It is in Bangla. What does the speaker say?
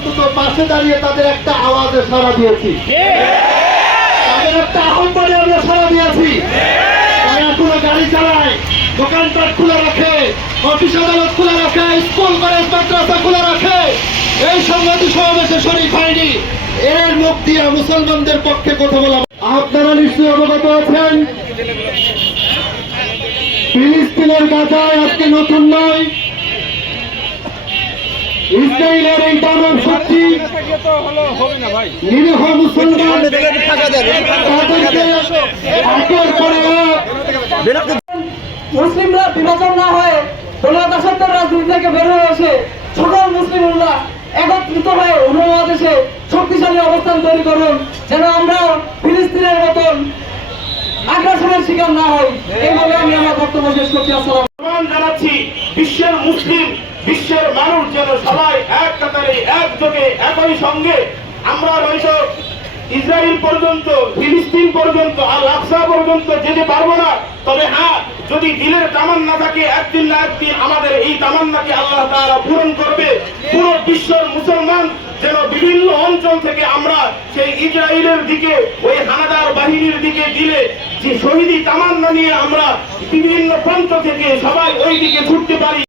অন্তত পাশে দাঁড়িয়ে তাদের একটা আওয়াজে সাড়া দিয়েছি। তাদের একটা আহ্বানে আমরা সাড়া দিয়েছি। তারা এখনও গাড়ি চালায়, দোকানপাট খোলা রাখে, অফিস আদালত খোলা রাখে, স্কুল, কলেজ, মাদ্রাসা খোলা রাখে। এই সংহতি সমাবেশে শরীর হয়নি। এর মুখ দিয়ে মুসলমানদের পক্ষে কথা বলা আপনারা নিশ্চয়ই অবগত আছেন। ফিলিস্তিনের গাজায় আজকে নতুন নয়। ইসরায়েলের এই নিরীহ মুসলমান এক মুসলিমরা বিভাজন না হয়ে ষোলো দশকের রাজনীতি থেকে বের হয়ে এসে সকল মুসলিম উল্লাহ একত্রিত হয়ে উপমহাদেশে শক্তিশালী অবস্থান তৈরি করুন যেন আমরা ফিলিস্তিনের মতন আগ্রাসনের শিকার না হই। এই বলে আমি আমার বক্তব্য শেষ করছি। আসসালাম জানাচ্ছি বিশ্বের মুসলিম বিশ্বের মানুষ যেন সবাই এক কাতারে একযোগে একই সঙ্গে আমরা হয়তো ইসরায়েল পর্যন্ত, ফিলিস্তিন পর্যন্ত আর লাকসা পর্যন্ত যেতে পারব না। তবে হ্যাঁ যদি দিলের তামান্না থাকে, একদিন না একদিন আমাদের এই তামান্নাকে আল্লাহ তাআলা পূরণ করবে। পুরো বিশ্বের মুসলমান যেন বিভিন্ন অঞ্চল থেকে আমরা সেই ইসরায়েলের দিকে, ওই হানাদার বাহিনীর দিকে দিলে যে শহীদি তামান্না নিয়ে আমরা বিভিন্ন প্রান্ত থেকে সবাই ওই দিকে ছুটতে পারি।